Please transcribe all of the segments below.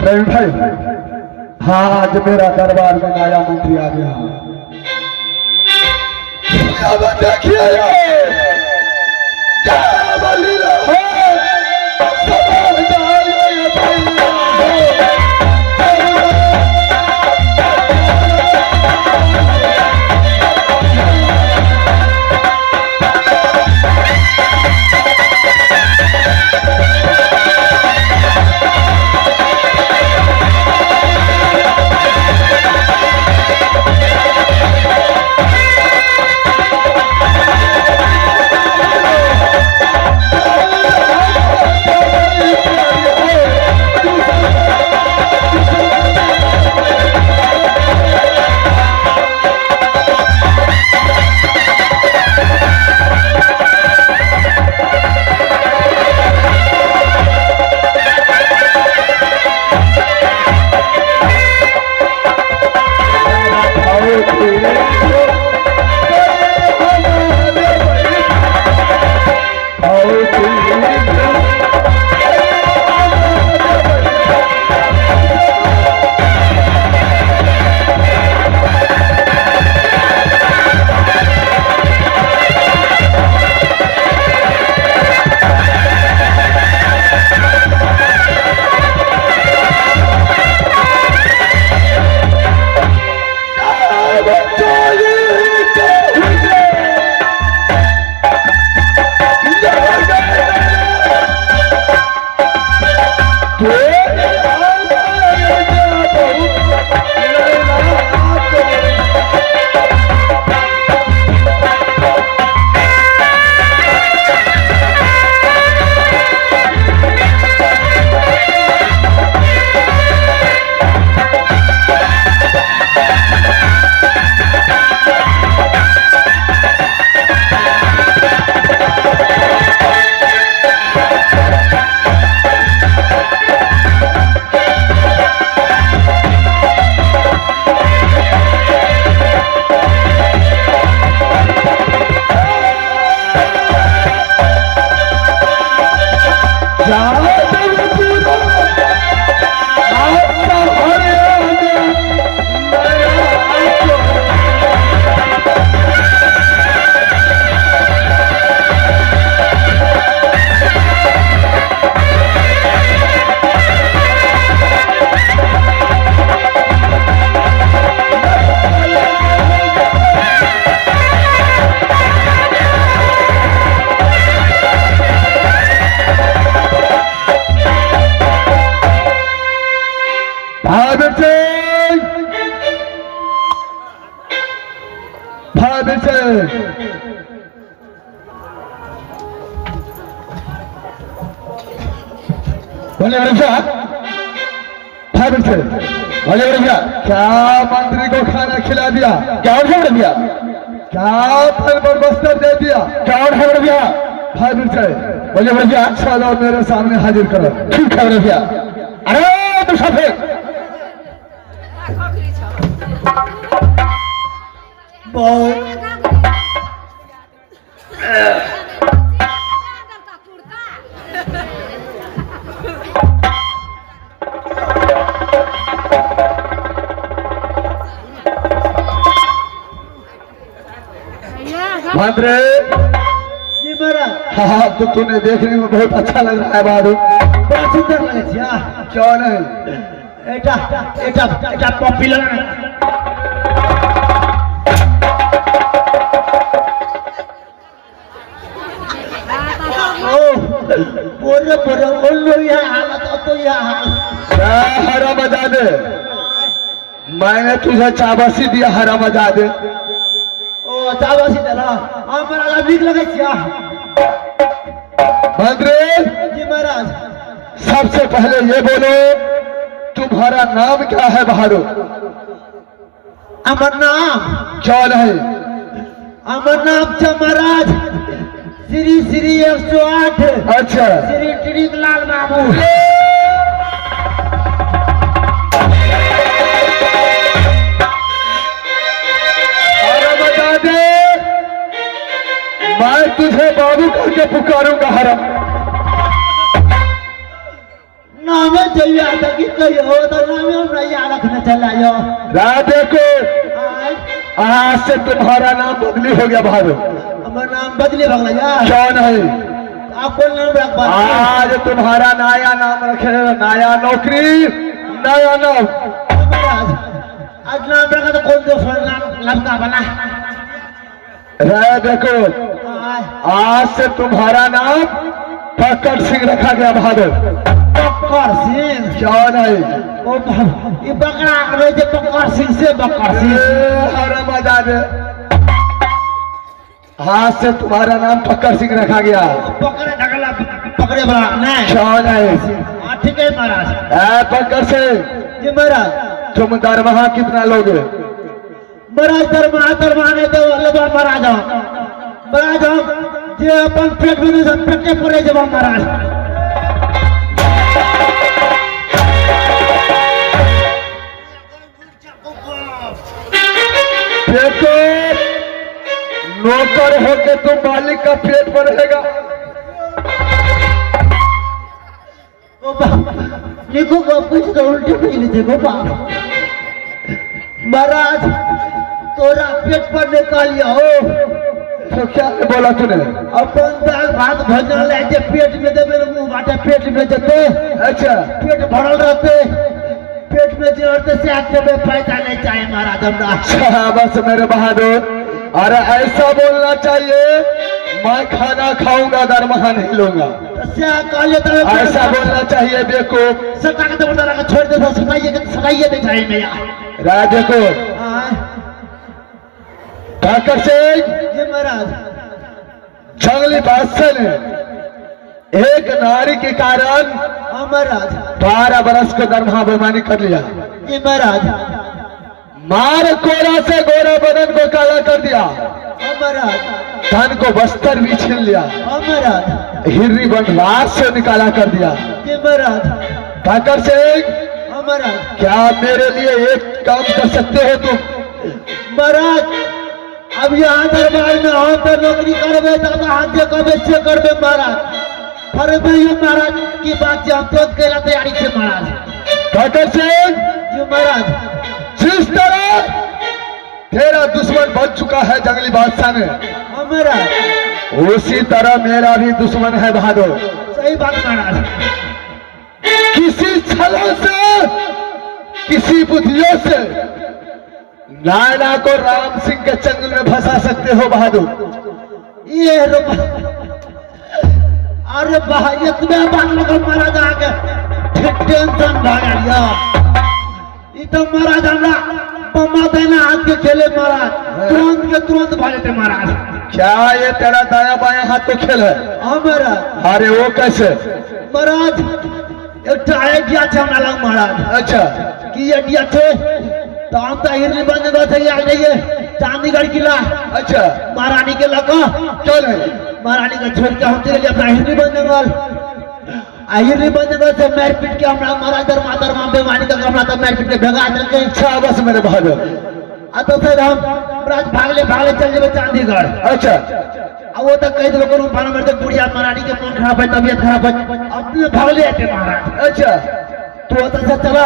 प्रवीण भाई, हाँ आज मेरा दरबार में नया मंत्री आ गया। देखिए क्या मंत्री को खाना खिला दिया? क्या ऑर्डर दिया? क्या फिर बस्तर दे दिया? क्या ऑर्डर दिया? भाई विजय, बोले भैया चलो मेरे सामने हाजिर करो। ठीक है भैया। अरे तो सफेद मंत्री जी महाराज। हाँ तो तूने देखने में बहुत अच्छा लग रहा है बहादुर। बड़ा सुंदर लगे छे। क्यों नहीं? एटा एटा एटा पॉपुलर बोरे बोरे ओल्लो यहाँ हालत तो यहाँ हरा बजा दे। मैंने तुझे चाबसी दिया, हरा बजा दे। ओ चाबसी दे ना। हमारा भीख लगे छे। मंत्री जी महाराज। सबसे पहले ये बोलो तुम्हारा नाम क्या है बहादुर? अमर नाम क्या नहीं? अमर नाम छे महाराज श्री श्री 108 अच्छा श्री टिड़िक लाल बाबू। हरा बजा दे, मैं तुझे बाबू करके पुकारूंगा। हरा नामे चाहिए आता कि कहीं हो तो नामे हमरा याद रखना चला यो राधे को आय आज से तुम्हारा नाम बदली हो गया भादो। हमारा नाम बदले भगला या कौन है? आप कौन नाम रख बा आज तुम्हारा नया नाम रखे, नया नौकरी, नया नाम। महाराज आज नाम रखा तो कौन दूसरा नाम लड़का बना राधे को आय आज से तुम्हारा नाम पकड़ सिंह रखा गया भादो। बकर सिंह कौन है? ओ बाप ये बकरा करे जे बकर सिंह से बकर सिंह हरे मजा दे। आज से तुम्हारा नाम पकड़ सिंह रखा गया। पकड़े ढगला पकड़े बड़ा नहीं कौन है? ठीक है महाराज ए पकड़ सिंह, जी महाराज तुम दरमाहा कितना लोगे? महाराज दरमाहा ने तो लबा महाराज महाराज जे अपन पेट में सब पेटे पड़े जब महाराज देखो नौकर होके तुम मालिक का पेट पर रहेगा। ओ बाप निको को कुछ तो उल्टे पीले थे गो बाप महाराज तोरा पेट पर निकालिया हो तो क्या बोला तूने? अपन दाल भात भोजन ले जे पेट में देबे मुंह बाटे पेट में जते अच्छा पेट भरल रहते पेट में जोड़ते से आके में पैसा नहीं चाहिए महाराज हमरा अच्छा बस मेरे बहादुर, अरे ऐसा बोलना चाहिए मैं खाना खाऊंगा दरमाहा नहीं लूंगा, से काले तो ऐसा बोलना चाहिए। देखो सटा के तो बता छोड़ दे सटाइए नहीं चाहिए भैया राजे को ठाकर सिंह जी महाराज जंगली बादशाह ने एक नारी के कारण महाराज 12 बरस को दरमाहा बेईमानी कर लिया। जी महाराज मार कोरा से गोरा बदन को काला कर दिया, महाराज धन को बस्तर भी छीन लिया, महाराज हिर्री बनवास से निकाला कर दिया। जी महाराज ठाकर सिंह महाराज क्या मेरे लिए एक काम कर सकते हो तुम? महाराज अब यहाँ दरबार में हो तो नौकरी करबे तो हाथ से कबे से करबे महाराज पर ये महाराज की बात जो हम तो केला तैयारी से महाराज ठाकर सिंह जी महाराज जिस तरह तेरा दुश्मन बन चुका है जंगली बादशाह ने, महाराज उसी तरह मेरा भी दुश्मन है बहादुर। सही बात महाराज किसी छलों से किसी बुद्धियों से नायना को राम सिंह के चंगुल में फंसा सकते हो बहादुर। ये अरे इतने बात लगा महाराज आगे टेंशन भागा लिया ये तो महाराज हमरा पम्मा देना हाथ के खेले महाराज तुरंत के तुरंत भागे थे महाराज। क्या ये तेरा दाया बाया हाथ तो खेल है? हाँ महाराज अरे वो कैसे? महाराज एक आइडिया छे हमरा लग महाराज। अच्छा की आइडिया छे तो हम तो हिरनी बन गए थे आ जाइए चांदीगढ़ किला अच्छा महारानी के लगा क्यों नहीं? महारानी का छोड़ के हम चले अपना हिरनी बन जंगल हिरनी बन जंगल से मार पीट के हमरा महाराज दरमा बेमानी का कमरा तो मार पीट के भगा देंगे। अच्छा बस मेरे बहादुर। तो फिर हम महाराज भागले चल जाए चांदीगढ़। अच्छा अब वो तो कह दो भाड़ा में तो बुढ़िया महारानी के मन खराब है तबियत खराब है अपने भागले आते महाराज। अच्छा तो से चला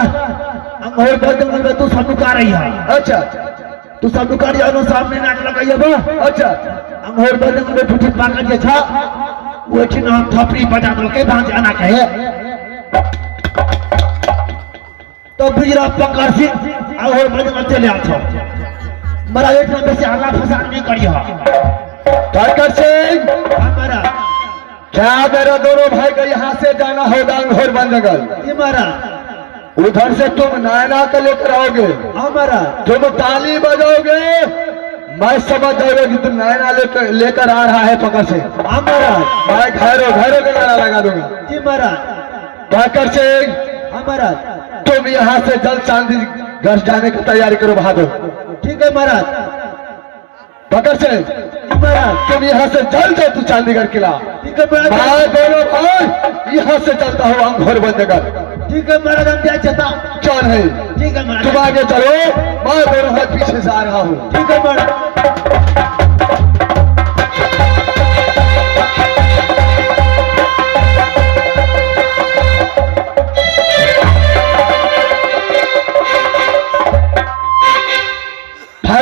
अंगोर बन जंगल में तू सब लुका रही है। अच्छा तू सब लुका रही है सामने नाक लगाइए बा। अच्छा अंगोर बन जंगल में ठुठी पाकर जे था वो ठीक नाम थपड़ी बजा दो के भांज आना कहे तो बिजरा पकड़ सिंह अंगोर बन जंगल चले आछो मरा एक में से आला फसाद नहीं करियो। ठाकर सिंह हमारा क्या मेरा दोनों भाई का यहाँ से जाना होगा अंगोर बन जंगल? ये मारा उधर से तुम नायना को लेकर आओगे, हमारा तुम ताली बजाओगे, मैं समझ जाऊंगा कि तुम नायना लेकर आ रहा है पकड़ से। हमारा मैं घरों के नारा लगा दूंगा। जी मारा ठाकर सिंह हमारा तुम यहाँ से जल्द चांदीगढ़ जाने की तैयारी करो बहादुर। ठीक है महाराज। पकड़ सिंह महाराज तुम यहाँ से जल्द जाओ तू चांदीगढ़ किला। ठीक है महाराज। मैं दोनों भाई यहाँ से चलता हूँ अंगोर बन जंगल। ठीक है महाराज हम क्या चाहता चल है ठीक है महाराज। तुम आगे चलो, मैं दोनों हाथ पीछे से आ रहा हूँ। ठीक है महाराज।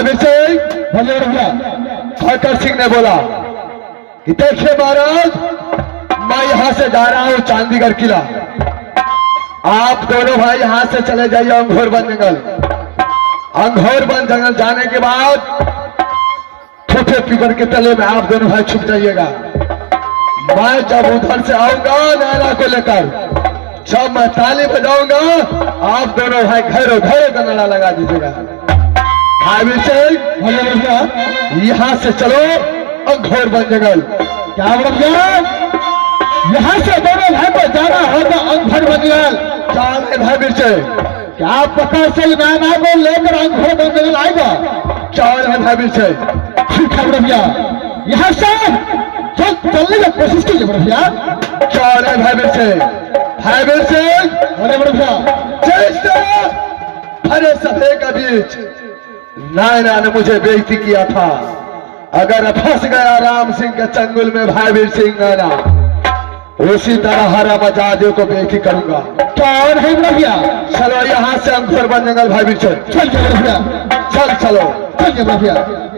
महावीर सिंह, बोलिए बड़े भैया। ठाकर सिंह ने बोला कि देखिए महाराज, मैं यहां से जा रहा हूं चांदीगढ़ किला, आप दोनों भाई यहां से चले जाइए अंघोरबन जंगल। अंघोरबन जंगल जाने के बाद छोटे पीपल के तले में आप दोनों भाई छुप जाइएगा। मैं जब उधर से आऊंगा नैना को लेकर, जब मैं ताली बजाऊंगा, आप दोनों भाई घरों घरों का नारा लगा दीजिएगा। महावीर सिंह, बोलिए बड़े भैया। यहां से चलो अंघोरबन जंगल। क्या बड़े भैया, यहाँ से दोनों भाई को जाना होगा अंघोरबन जंगल। चाल है महावीर सिंह, क्या पता चल नैना को लेकर अंघोरबन जंगल आएगा? चाल है महावीर सिंह। ठीक है बड़े भैया, यहाँ से चलने की कोशिश कीजिए बड़े भैया। चाल है महावीर सिंह। महावीर सिंह, बोले बड़े भैया। जैसे भरे सभे के बीच नायना ने मुझे बेइज्जती किया था, अगर फंस गया राम सिंह के चंगुल में महावीर सिंह नैना, उसी तरह हरा मजादियों को बेइज्जती करूंगा। कौन है बड़े भैया? चलो यहाँ से अंघोरबन जंगल महावीर सिंह। चल बड़े भैया, चल चलो। चल बड़े भैया।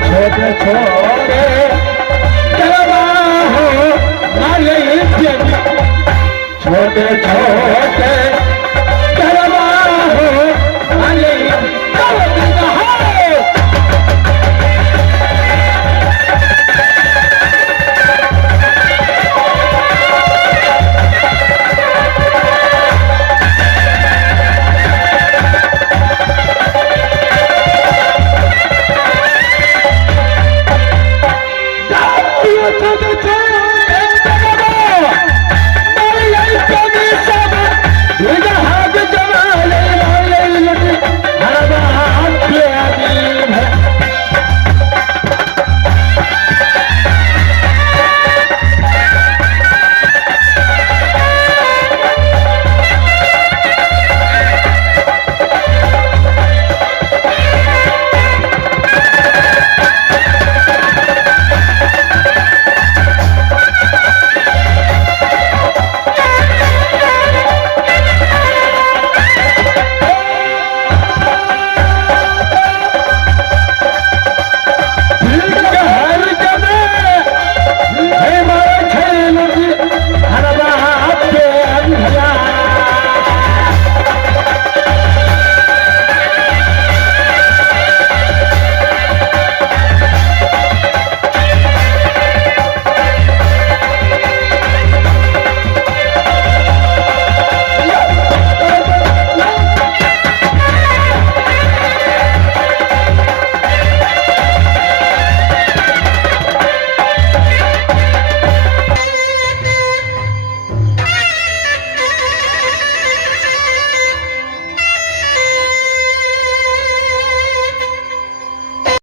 छोटे छोटे छोटे छोटे